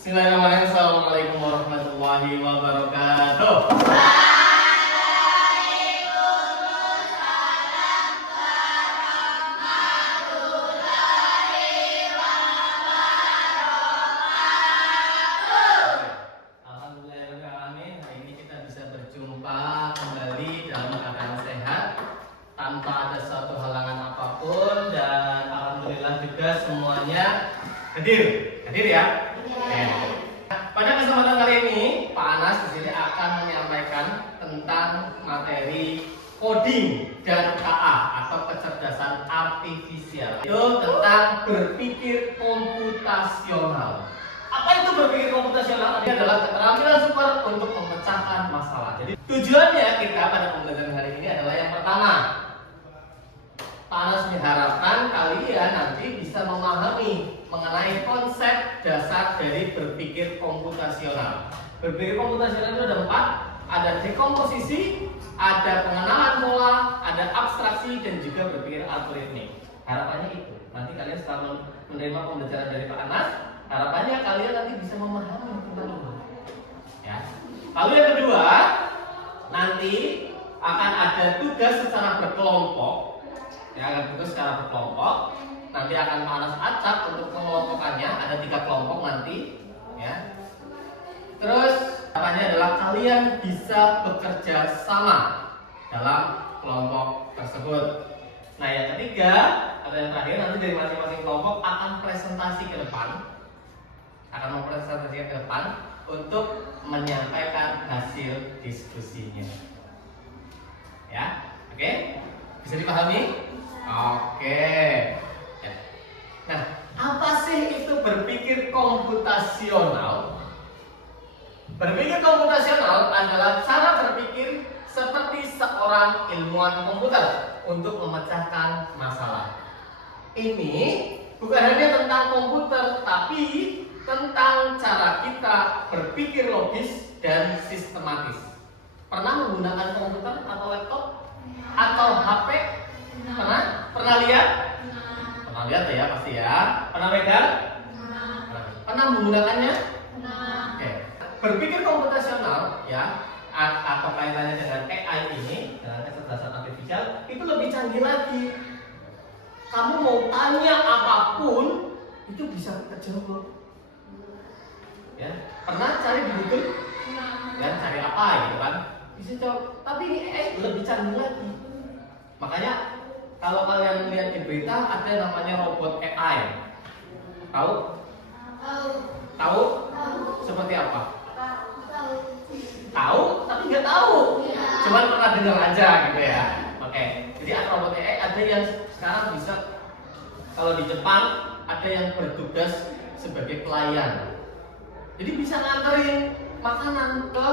Bismillahirrahmanirrahim. Assalamualaikum warahmatullahi wabarakatuh. Alhamdulillahirrahmanirrahim. Hari ini kita bisa berjumpa kembali dalam keadaan sehat tanpa ada suatu halangan apapun, dan alhamdulillah juga semuanya hadir ya. Pada kesempatan kali ini, Pak Anas di sini akan menyampaikan tentang materi coding dan KA atau kecerdasan artifisial. Itu tentang berpikir komputasional. Apa itu berpikir komputasional? Ini adalah keterampilan super untuk memecahkan masalah. Jadi tujuannya kita pada pembelajaran hari ini adalah yang pertama, Pak Anas mengharapkan kalian nanti bisa memahami mengenai konsep dasar dari berpikir komputasional. Berpikir komputasional itu ada 4, ada dekomposisi, ada pengenalan pola, ada abstraksi, dan juga berpikir algoritmik. Harapannya itu, nanti kalian setelah menerima pembelajaran dari Pak Anas, harapannya kalian nanti bisa memahami tentang itu. Ya. Lalu yang kedua, nanti akan ada tugas secara berkelompok. Ya, akan tugas secara berkelompok. Nanti akan Pak Anas acak untuk pengelompokannya, ada 3 kelompok nanti, ya. Terus harapannya adalah kalian bisa bekerja sama dalam kelompok tersebut. Nah, yang ketiga atau yang terakhir, nanti dari masing-masing kelompok akan presentasi ke depan, untuk menyampaikan hasil diskusinya. Ya, oke? Bisa dipahami? Oke. Nah, apa sih itu berpikir komputasional? Berpikir komputasional adalah cara berpikir seperti seorang ilmuwan komputer untuk memecahkan masalah. Ini bukan hanya tentang komputer, tapi tentang cara kita berpikir logis dan sistematis. Pernah menggunakan komputer atau laptop? Atau HP? Pernah lihat? Pernah lihat ya pasti ya. Pernah pegang? Pernah menggunakannya? Oke. Berpikir komputasional ya, atau kaitannya dengan AI ini, dengan kecerdasan artifisial, itu lebih canggih lagi. Kamu mau tanya apapun itu bisa terjawab. Ya, pernah cari di Google? Ya, cari apa gitu kan? Bisa jawab. Tapi ini AI lebih canggih lagi. Makanya kalau kalian lihat di berita ada namanya robot AI. Tahu? Tahu? Seperti apa? Tahu, tapi nggak tahu. Cuman pernah dengar aja gitu ya. Oke. Jadi robot AI ada yang sekarang bisa, kalau di Jepang ada yang bertugas sebagai pelayan. Jadi bisa nganterin makanan ke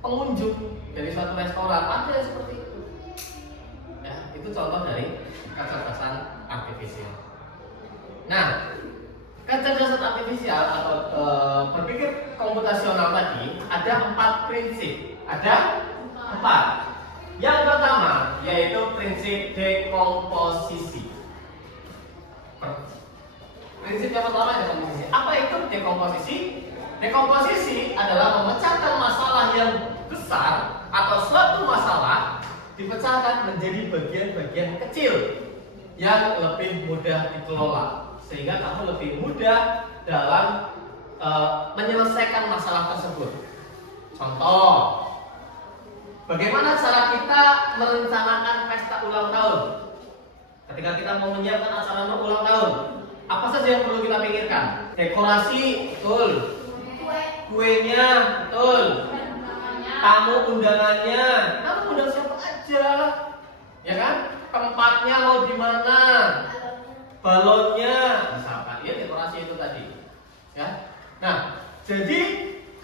pengunjung dari suatu restoran. Ada yang seperti itu. Ya, itu contoh dari kecerdasan artifisial. Nah, kecerdasan artifisial atau berpikir komputasional tadi ada 4 prinsip. Ada 4. Yang pertama yaitu prinsip dekomposisi. Prinsip yang pertama dekomposisi. Apa itu dekomposisi? Dekomposisi adalah memecahkan masalah yang besar atau suatu masalah dipecahkan menjadi bagian-bagian kecil yang lebih mudah dikelola, sehingga kamu lebih mudah dalam menyelesaikan masalah tersebut. Contoh, bagaimana cara kita merencanakan pesta ulang tahun? Ketika kita mau menyiapkan acara ulang tahun, apa saja yang perlu kita pikirkan? Dekorasi, betul. Kuenya, betul. Tamu undangannya, kamu undang siapa aja, ya kan? Tempatnya mau di mana? Balonnya, misalkan, ya dekorasi itu tadi, ya. Nah, jadi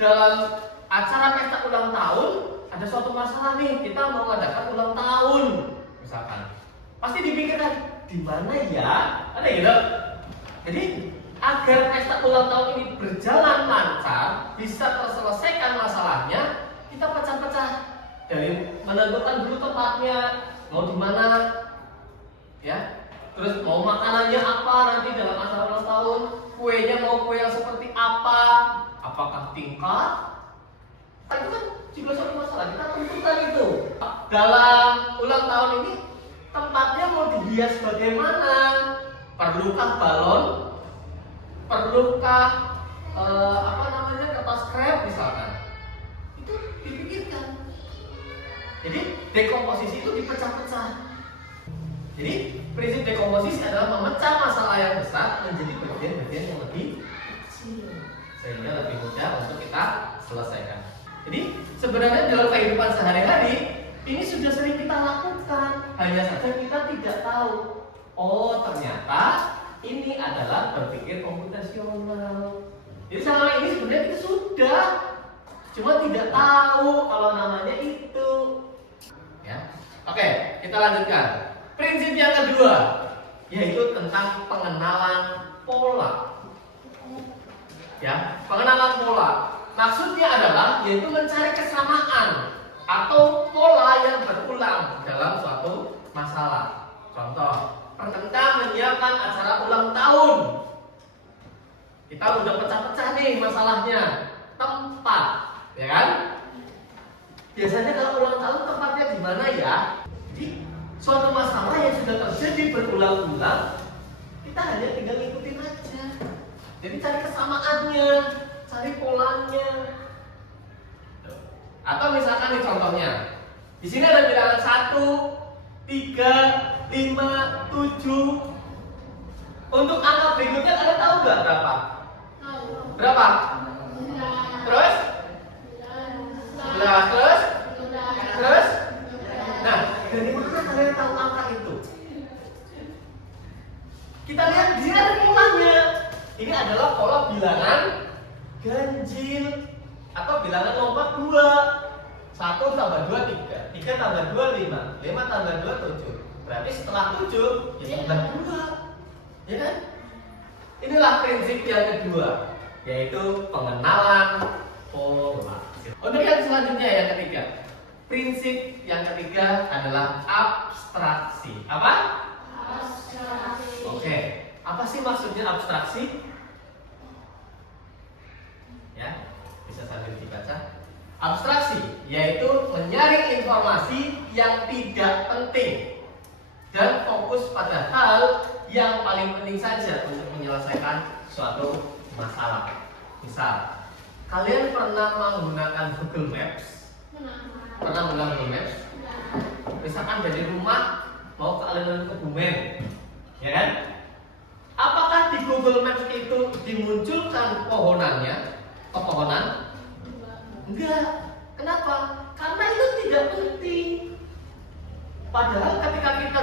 dalam acara pesta ulang tahun ada suatu masalah nih, kita mau mengadakan ulang tahun, misalkan. Pasti dipikirkan di mana ya? Ada gitu. Jadi agar pesta ulang tahun ini berjalan lancar, bisa terselesaikan masalahnya, kita pecah-pecah dari menentukan dulu tempatnya, mau di mana, ya. Terus mau makanannya apa nanti dalam acara ulang tahun, kuenya mau kue yang seperti apa, apakah tingkat? Nah, itu kan juga suatu masalah. Kita tentukan itu. Dalam ulang tahun ini tempatnya mau dihias bagaimana? Perlukah balon? Perlukah kertas krep misalkan? Itu dipikirkan. Jadi dekomposisi itu dipecah-pecah. Jadi prinsip dekomposisi adalah memecah masalah yang besar menjadi bagian-bagian yang lebih kecil sehingga lebih mudah untuk kita selesaikan. Jadi sebenarnya dalam kehidupan sehari-hari ini sudah sering kita lakukan, hanya saja kita tidak tahu. Oh, ternyata ini adalah berpikir komputasional. Jadi selama ini sebenarnya kita sudah, cuma tidak tahu kalau namanya itu. Ya, oke, kita lanjutkan. Prinsip yang kedua yaitu tentang pengenalan pola. Ya, pengenalan pola. Maksudnya adalah yaitu mencari kesamaan atau pola yang berulang dalam suatu masalah. Contoh, kita menyiapkan acara ulang tahun. Kita udah pecah-pecah nih masalahnya. Tempat, ya kan? Biasanya kalau ulang tahun tempatnya di mana ya? Jadi suatu masalah yang sudah terjadi berulang-ulang, kita hanya tinggal ikutin aja. Jadi cari kesamaannya, cari polanya. Atau misalkan nih contohnya, di sini ada bilangan 1, 3, 5, 7. Untuk angka berikutnya kalian tahu nggak berapa? Berapa? Terus? 11, terus? Nah, dari mana kalian tahu angka itu? Kita lihat di sini ada polanya. Ini adalah pola bilangan ganjil atau bilangan nomor 2. 1 tambah 2, 3. 3 tambah 2, 5. 5 tambah 2, 7. Berarti setelah 7, ya tambah 2. Ya kan? Inilah prinsip yang kedua, yaitu pengenalan pola. Untuk yang selanjutnya, yang ketiga. Prinsip yang ketiga adalah abstraksi. Apa? Abstraksi. Oke. Apa sih maksudnya abstraksi? Ya, bisa sambil dibaca. Abstraksi yaitu menyaring informasi yang tidak penting dan fokus pada hal yang paling penting saja untuk menyelesaikan suatu masalah. Misal, kalian pernah menggunakan Google Maps? Pernah menggunakan Google Maps? Misalkan dari rumah mau ke alun-alun Kebumen, ya kan? Apakah di Google Maps itu dimunculkan pepohonan? Enggak. Kenapa? Karena itu tidak penting. Padahal ketika kita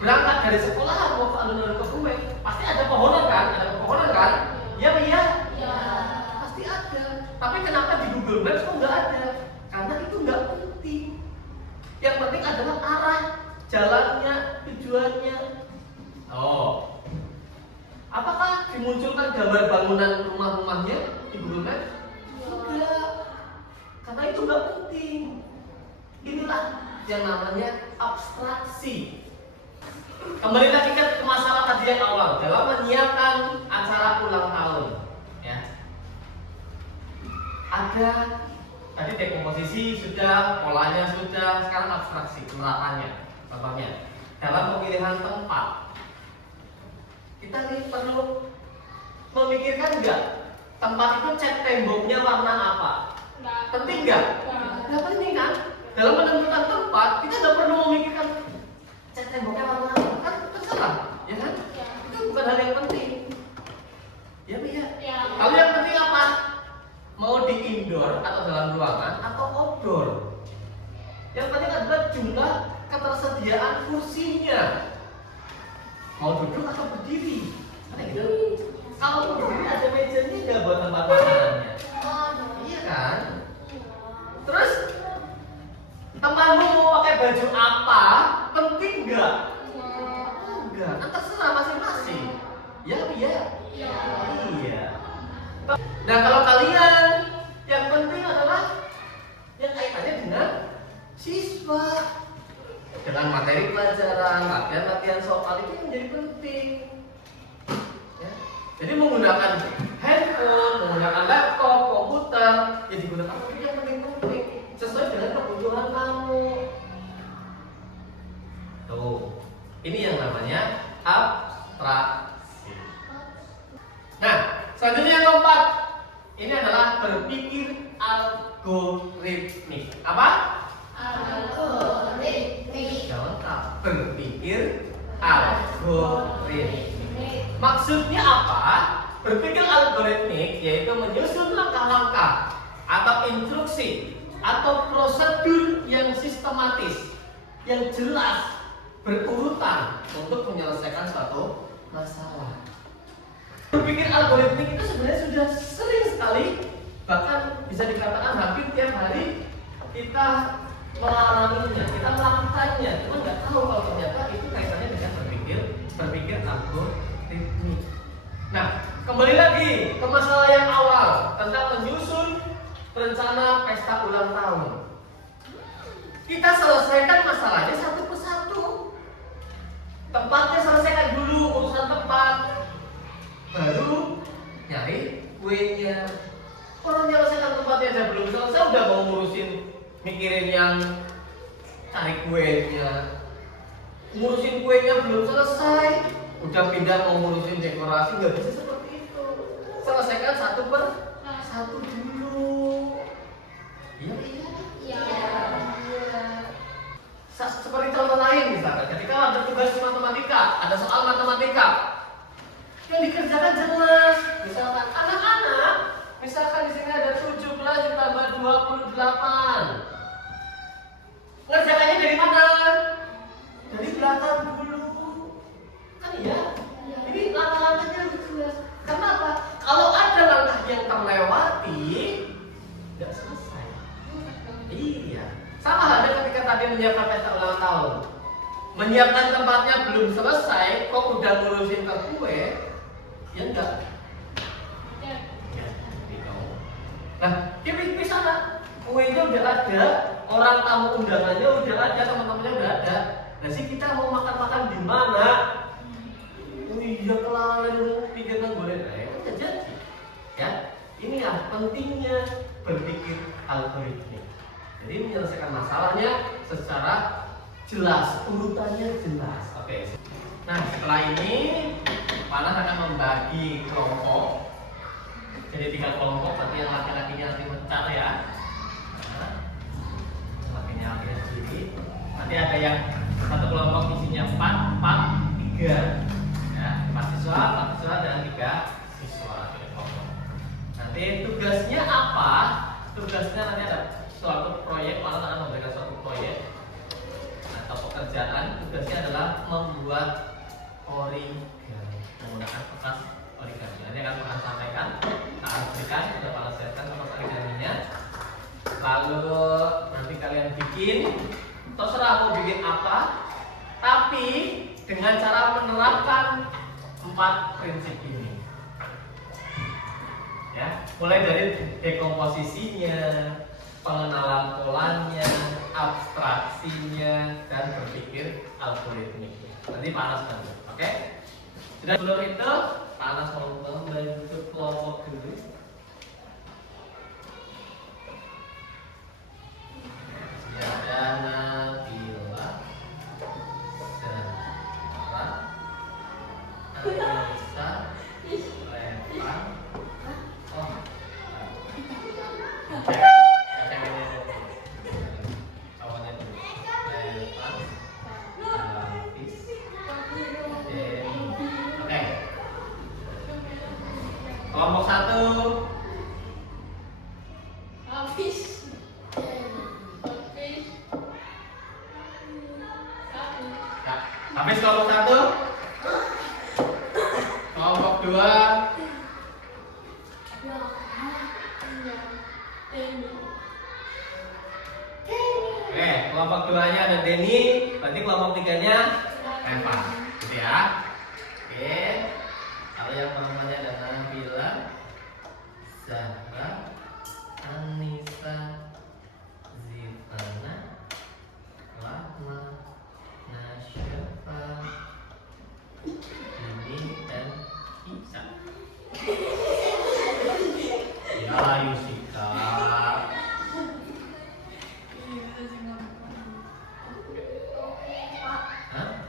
berangkat dari sekolah mau ke alun-alun Kebumen, pasti ada pohonan kan? Ada pepohonan kan? Ya. Pasti ada. Tapi kenapa di Google Maps kok nggak ada? Karena itu nggak penting. Yang penting adalah arah jalannya, tujuannya. Oh, apakah dimunculkan gambar bangunan rumah-rumahnya di Google Maps? Enggak. Karena itu nggak penting. Inilah yang namanya abstraksi. Kembali lagi ke masalah tadi yang awal dalam menyiapkan acara ulang tahun. Ya. Ada tadi dekomposisi sudah, polanya sudah, sekarang abstraksi penerapannya. Contohnya dalam pemilihan tempat, kita nih perlu memikirkan enggak tempat itu cat temboknya warna apa? Penting enggak? Enggak penting kan? Dalam menentukan tempat kita nggak perlu memikirkan cat temboknya warna apa, kan terserah, ya kan? Itu bukan hal yang penting. Ya. Lalu yang penting apa? Mau di indoor atau dalam ruangan atau outdoor? Yang penting adalah jumlah ketersediaan kursinya. Mau duduk atau berdiri? Ada gitu. Kalau berdiri ada mejanya nggak buat tempat makanannya? Iya kan? Terus temanmu mau pakai baju apa? Penting nggak? Enggak. Kan terserah masing-masing. Ya. Iya. Nah, kalau kalian yang penting adalah yang kaitannya dengan siswa, dengan materi pelajaran, latihan soal itu yang menjadi penting. Ya. Jadi menggunakan handphone, menggunakan laptop Ini yang namanya abstraksi. Nah, selanjutnya yang keempat, ini adalah berpikir algoritmik. Apa? Algoritmik. Jangan lengkap. Berpikir algoritmik. Maksudnya apa? Berpikir algoritmik yaitu menyusun langkah-langkah atau instruksi atau prosedur yang sistematis, yang jelas, berurutan untuk menyelesaikan suatu masalah. Berpikir algoritmik itu sebenarnya sudah sering sekali, bahkan bisa dikatakan hampir tiap hari kita mengalaminya, kita melakukannya, cuma nggak tahu kalau ternyata itu kaitannya dengan berpikir algoritmik. Nah, kembali lagi ke masalah yang awal tentang menyusun rencana pesta ulang tahun. Kita selesaikan masalahnya satu persatu. Tempatnya selesaikan dulu, urusan tempat, baru nyari kuenya. Kalau menyelesaikan tempatnya aja belum selesai, udah mau ngurusin, mikirin yang cari kuenya. Ngurusin kuenya belum selesai, udah pindah mau ngurusin dekorasi. Nggak bisa seperti itu. Selesaikan satu per satu dulu. Iya. Seperti contoh lain misalkan, ketika ada tugas matematika, ada soal matematika yang dikerjakan jelas. Misalkan anak-anak, misalkan di sini ada 17 ditambah 28. Ngerjakannya dari mana? Dari belakang dulu. Kan iya? Ini langkah-langkahnya harus jelas. Karena apa? Kalau ada langkah yang terlewati, tidak selesai. Iya. Sama halnya ketika tadi menyiapkan pesta ulang tahun. Menyiapkan tempatnya belum selesai, kok udah ngurusin ke kue? Ya enggak. Ya, nah, tipis-tipis sana. Kuenya udah ada, orang tamu undangannya udah ada, teman-temannya udah ada. Nah, sih kita mau makan-makan di mana? Oh iya, kelalaian pikirkan boleh. Nah, itu nggak jadi. Ya, ini yang pentingnya berpikir algoritmik. Jadi menyelesaikan masalahnya secara jelas, urutannya jelas. Oke. Nah, setelah ini Panas akan membagi kelompok. Jadi 3 kelompok, nanti yang laki-lakinya nanti mencar ya. Nah, laki-lakinya sendiri. Nanti ada yang satu kelompok isinya 4, 3. Ya, 4 siswa dan 3 siswa. Nanti tugasnya apa? Tugasnya nanti ada suatu proyek, Panas akan memberikan suatu proyek atau pekerjaan. Tugasnya adalah membuat origami menggunakan kertas origami. Nanti akan Panas sampaikan, Panas berikan, sudah Panas siapkan kertas origaminya. Lalu nanti kalian bikin, terserah mau bikin apa, tapi dengan cara menerapkan 4 prinsip ini. Ya, mulai dari dekomposisinya, pengenalan polanya, abstraksinya, dan berpikir algoritmik. Nanti Panas bantu, oke? Sudah sebelum itu, Panas mau membentuk kelompok dulu. Ada Nabila, Zara, Anissa, Levan. Oh, kelompok 1 habis kelompok 1. Kelompok 2 oke, kelompok 2-nya ada Denny, berarti kelompok 3-nya Evan, gitu ya. Oke. Kalau yang perempuannya ada Nabila, Zahra, Anissa, Zivana, Rahma, Nasyafa, Dini, dan Isa. Ya, Yusika. Hah?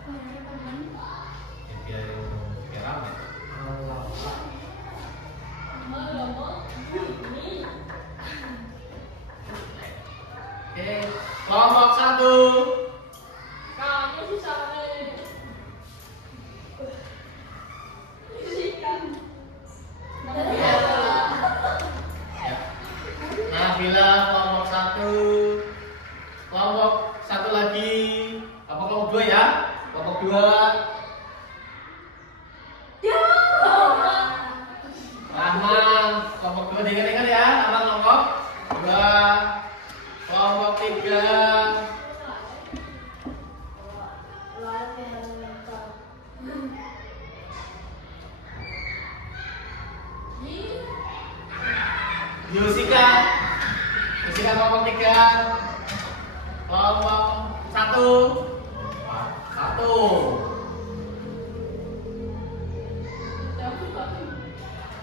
Yusika kelompok 3, kelompok 1.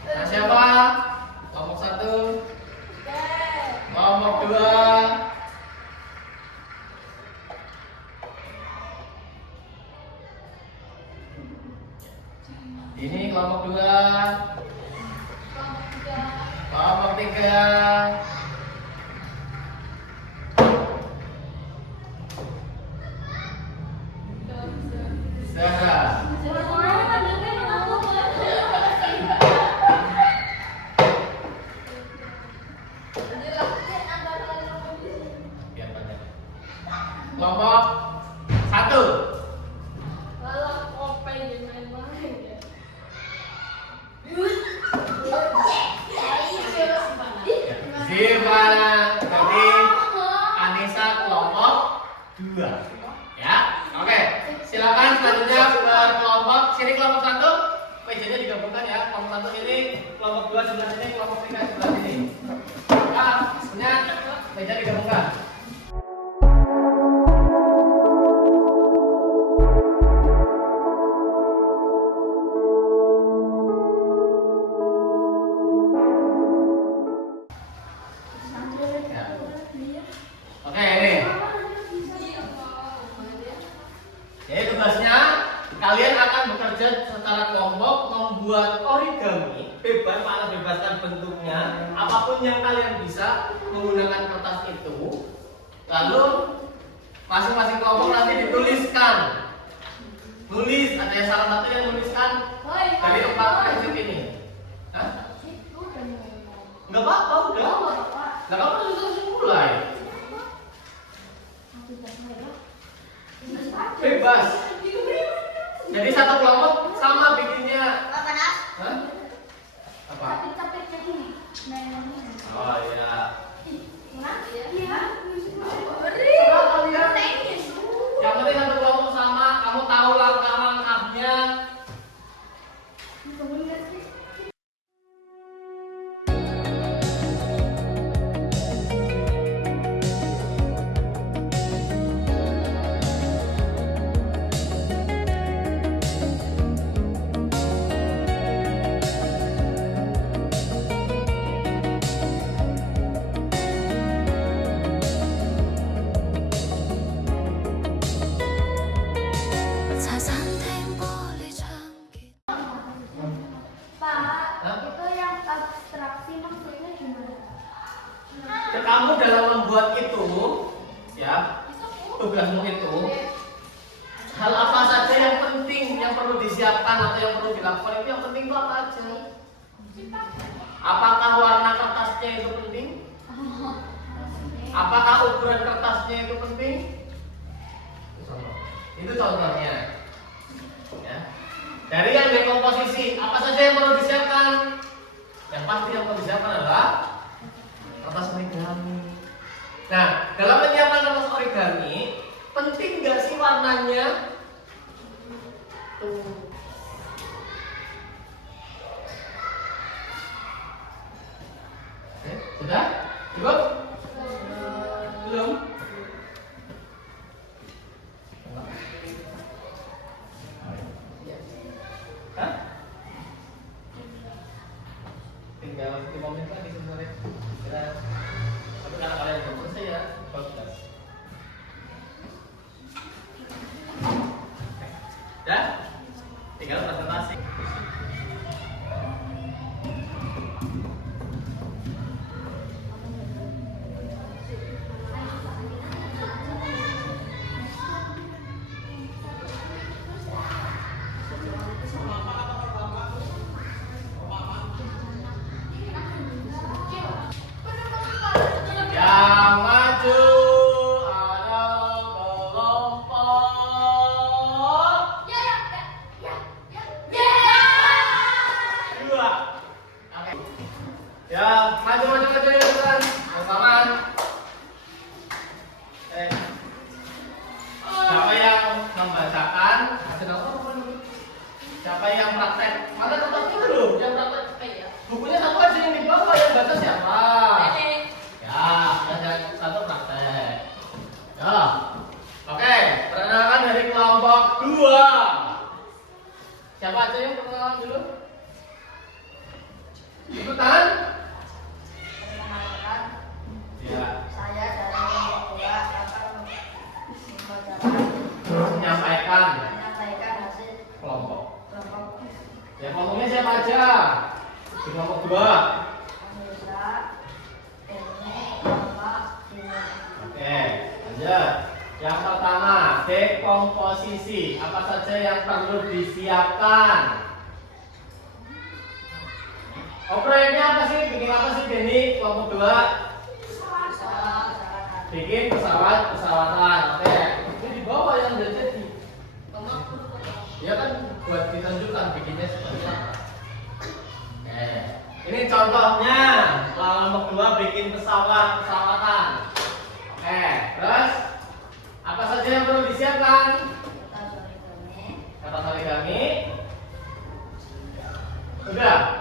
Nah, siapa? Kelompok 1, kelompok 2. Ini kelompok 2, kelompok 3. Zahra. Kelompok 1. Zivana. Jadi Anissa kelompok 2. Ya, oke. Silakan selanjutnya ke kelompok sini, kelompok 1. Mejanya digabungkan ya. Kelompok 1 ini, kelompok 2 sebelah sini, kelompok 3 sebelah sini. Ya, sebenarnya meja digabungkan. Oke, ini. Jadi tugasnya kalian akan bekerja secara kelompok membuat origami, bebaskan bentuknya, apapun yang kalian bisa menggunakan kertas itu. Lalu masing-masing kelompok nanti dituliskan. Nulis, ada yang salah satu yang menuliskan dari 4 prinsip ini. Hah? Enggak apa-apa, udah. Nah, kamu harus mulai. Bebas. Jadi satu kelompok sama bikinnya. Hah? Apa? Oh iya. Yang penting satu kelompok sama, kamu tahu langkah-langkahnya. Kamu dalam membuat itu, ya, tugasmu itu, hal apa saja yang penting yang perlu disiapkan atau yang perlu dilakukan itu, yang penting itu apa aja? Apakah warna kertasnya itu penting? Apakah ukuran kertasnya itu penting? Itu contohnya. Ya. Dari yang dekomposisi, apa saja yang perlu disiapkan? Yang pasti yang perlu disiapkan adalah kertas origami. Nah, dalam menyiapkan kertas origami, penting nggak sih warnanya? Tuh. Sudah? Cukup? Belum? Hah? Tinggal 5 menit lagi sebenarnya. Tapi karena kalian belum selesai ya, bagus. Ya, tinggal presentasi. Yang maju ada kelompok 2. Oke. Ya, maju ya teman. Bersamaan. Siapa yang membacakan? Siapa yang praktek? Mana kertasnya belum? Yang praktek. Bukunya satu aja yang di bawah, yang baca siapa? aja yang perkenalan dulu. Ikutan? Perkenalkan, Ya. saya dari kelompok 2 akan Menyampaikan menyampaikan hasil kelompok. kelompok Ya kelompoknya siapa aja? Di kelompok 2. Indonesia, ini Bapak ini. Oke, lanjut. Yang pertama, dekomposisi. Apa saja yang perlu disiapkan? Proyeknya apa sih? Bikin apa sih Denny? Kelompok 2 bikin pesawatan. Oke, itu di bawah yang udah jadi. Ya kan buat ditunjukkan bikinnya seperti apa. Oke, ini contohnya kelompok 2 bikin pesawatan. Oke, terus apa saja yang perlu disiapkan? Kata origami. Udah.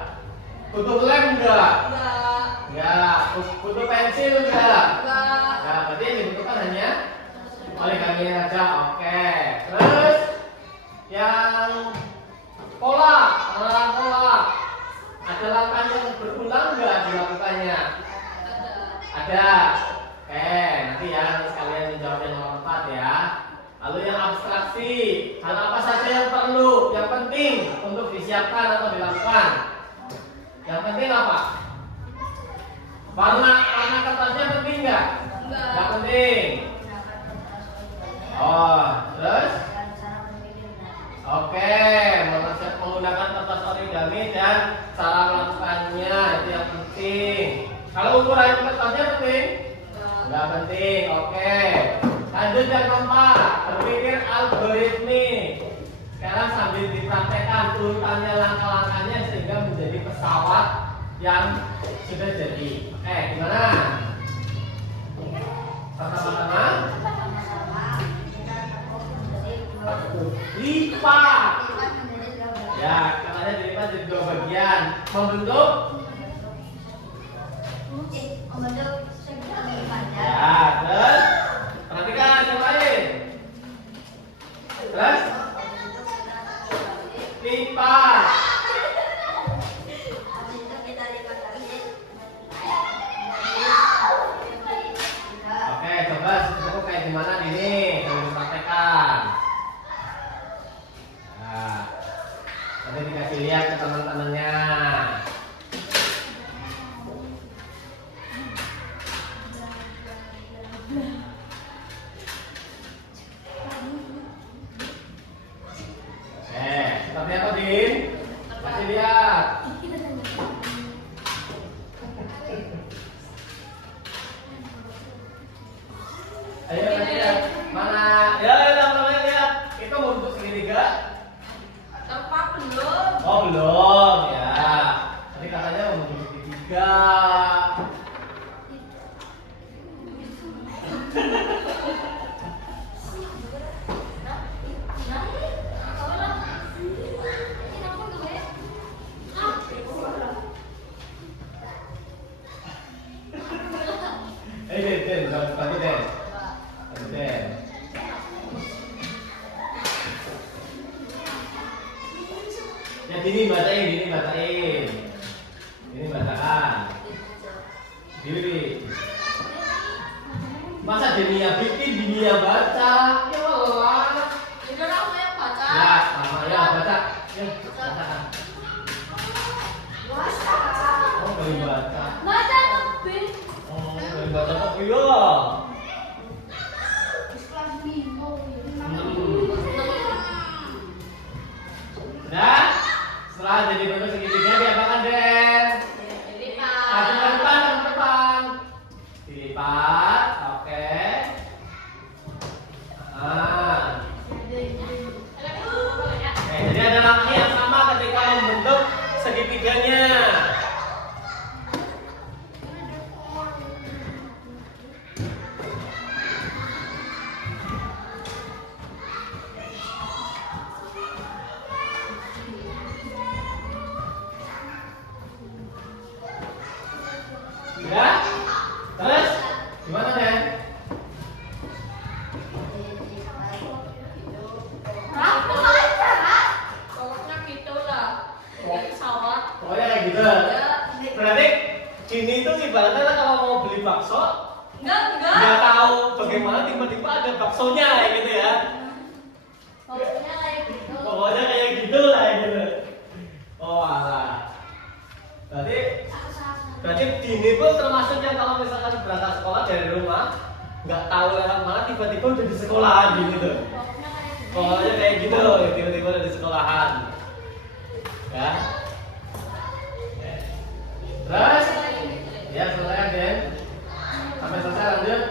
Butuh lem enggak? Enggak. Butuh pensil enggak? Enggak. Berarti yang dibutuhkan hanya origami aja. Oke. Terus yang pola, pengenalan pola. Ada langkah yang berulang enggak dilakukannya? Ada. Oke, nanti ya sekalian menjawab yang nomor 4 ya. Lalu yang abstraksi, hal apa saja yang perlu, yang penting untuk disiapkan atau dilakukan? Yang penting apa? Warna kertasnya penting nggak? Nggak penting. Oh, terus? Oke, menggunakan kertas origami dan cara melakukannya itu yang penting. Kalau ukuran kertasnya penting? Nggak penting. Oke. Lanjut yang keempat, berpikir algoritmik. Sekarang sambil dipraktekkan urutannya langkah-langkahnya sehingga menjadi pesawat yang sudah jadi. Gimana? Pertama-tama lipat. Ya, katanya dilipat jadi 2 bagian. Membentuk ya, terus perhatikan yang lain. Terus lipat. Oke, coba itu kayak gimana ini? Coba dipraktekkan. Nah, nanti dikasih lihat ke teman-temannya. Seperti apa, Din? Kasih lihat. Ayo lihat. Mana? Ya, teman-teman lihat. Itu mau bentuk segitiga? Oh, belum ya. Tadi katanya mau bentuk segitiga. Den, bantu Den. Bantu Den. Ya ini bacain. Ini bacaan. Diri. Masa Denia bikin, Denia baca? Ya Allah. Ya, sama ya baca. Ya, bacakan. Oh, beli baca. Oh, beli baca kok iya. Nah, setelah jadi bentuk segitiga diapakan Den? Dilipat. Ke depan. Dilipat, oke. Oke, jadi ada langkah yang sama ketika membentuk segitiganya. Ya? Terus gimana Den? Pokoknya gitu lah. Pesawat. Pokoknya kayak gitu. Ya, Berarti gini itu ibaratnya kalau mau beli bakso, enggak. nggak tahu bagaimana tiba-tiba ada baksonya kayak gitu ya. Pokoknya kayak gitu. Pokoknya kayak gitu lah gitu. Oh alah. Berarti dini pun termasuk yang kalau misalkan berangkat sekolah dari rumah nggak tahu lewat mana tiba-tiba udah di sekolahan gitu. Pokoknya kayak gitu, tiba-tiba udah di sekolahan. Ya. Terus, ya selesai Den. Sampai selesai lanjut.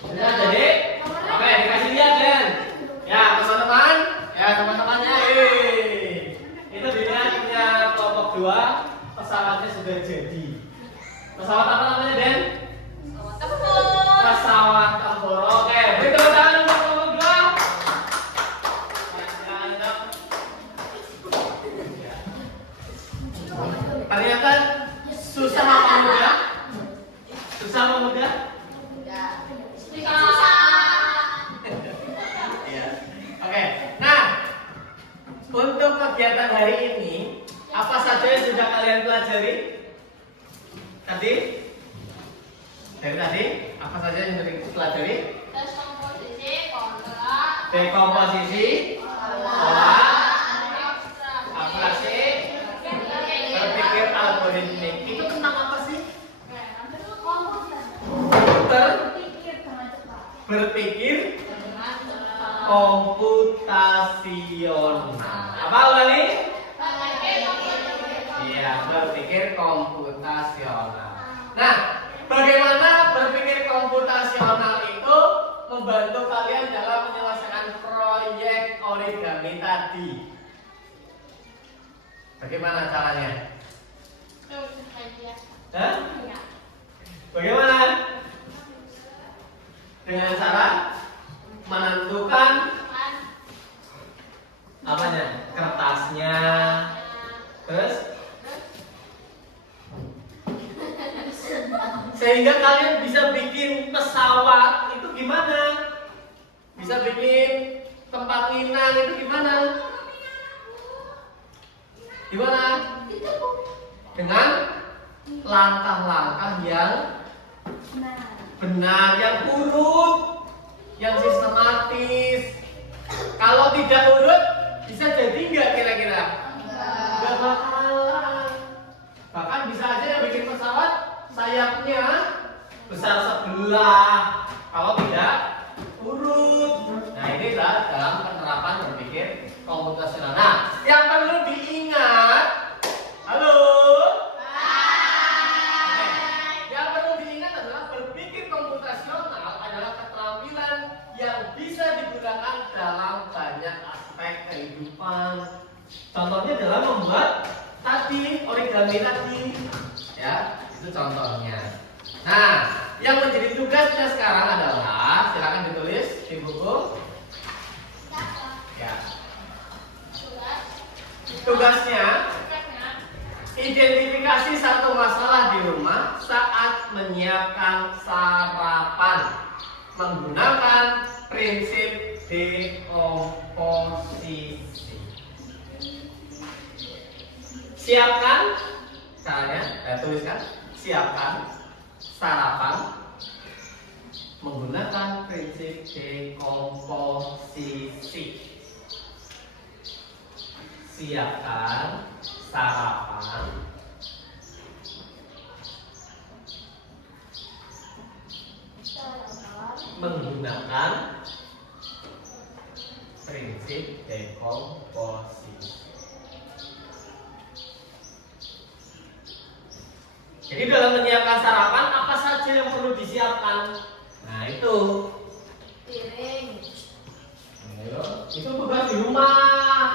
Sudah jadi? Oke, dikasih lihat Den. Ya, teman-teman, ya teman-temannya. Itu dilihat punya kelompok 2, pesawatnya sudah jadi. Pesawat apa namanya Den? Pesawat tempur. Oke, beri tepuk tangan untuk kelompok 2. Ternyata susah apa mudah? Susah apa mudah? Iya. Oke. Nah, untuk kegiatan hari ini, apa saja yang sudah kalian pelajari? Tadi? Dari tadi, apa saja yang sudah dipelajari? Dekomposisi, pola, abstraksi, berpikir algoritmik. Itu tentang apa sih? Berpikir komputasional. Apa ulangi? Iya, berpikir komputasional. Nah, bagaimana berpikir komputasional itu membantu kalian dalam menyelesaikan proyek origami tadi? Bagaimana caranya? Hah? Bagaimana? Dengan cara menentukan apanya? Kertasnya. Terus sehingga kalian bisa bikin pesawat itu gimana? Bisa bikin tempat nginang itu gimana? Gimana? Dengan langkah-langkah yang benar, yang urut, yang sistematis. Kalau tidak urut, bisa jadi nggak kira-kira? Nggak bakalan. Bahkan bisa aja yang bikin pesawat sayapnya besar sebelah. Kalau tidak urut. Nah ini dalam penerapan berpikir komputasional. Nah, yang perlu diingat, halo. Yang perlu diingat adalah berpikir komputasional adalah keterampilan yang bisa digunakan dalam banyak aspek kehidupan. Contohnya dalam membuat tadi origami tadi, ya itu contohnya. Nah, yang menjadi tugasnya sekarang adalah, silakan ditulis di buku. Ya. Tugasnya identifikasi satu masalah di rumah saat menyiapkan sarapan menggunakan prinsip dekomposisi. Siapkan caranya, tuliskan. Siapkan sarapan menggunakan prinsip dekomposisi. Siapkan sarapan menggunakan prinsip dekomposisi. Jadi dalam menyiapkan sarapan apa saja yang perlu disiapkan? Nah itu Piring. ayo, itu tugas di rumah.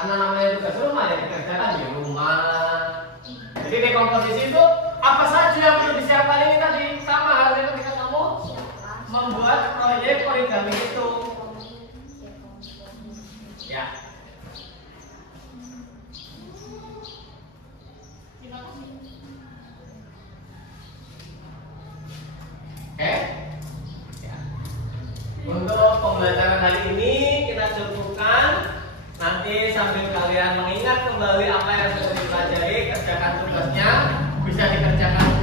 Karena namanya tugas rumah ya dikerjakan di rumah. Jadi di komposisi itu apa saja yang perlu disiapkan ini tadi sama halnya ketika kamu membuat proyek origami itu. Ya. Oke. Ya. Untuk pembelajaran hari ini kita cukupkan. Nanti sambil kalian mengingat kembali apa yang sudah dipelajari, kerjakan tugasnya bisa dikerjakan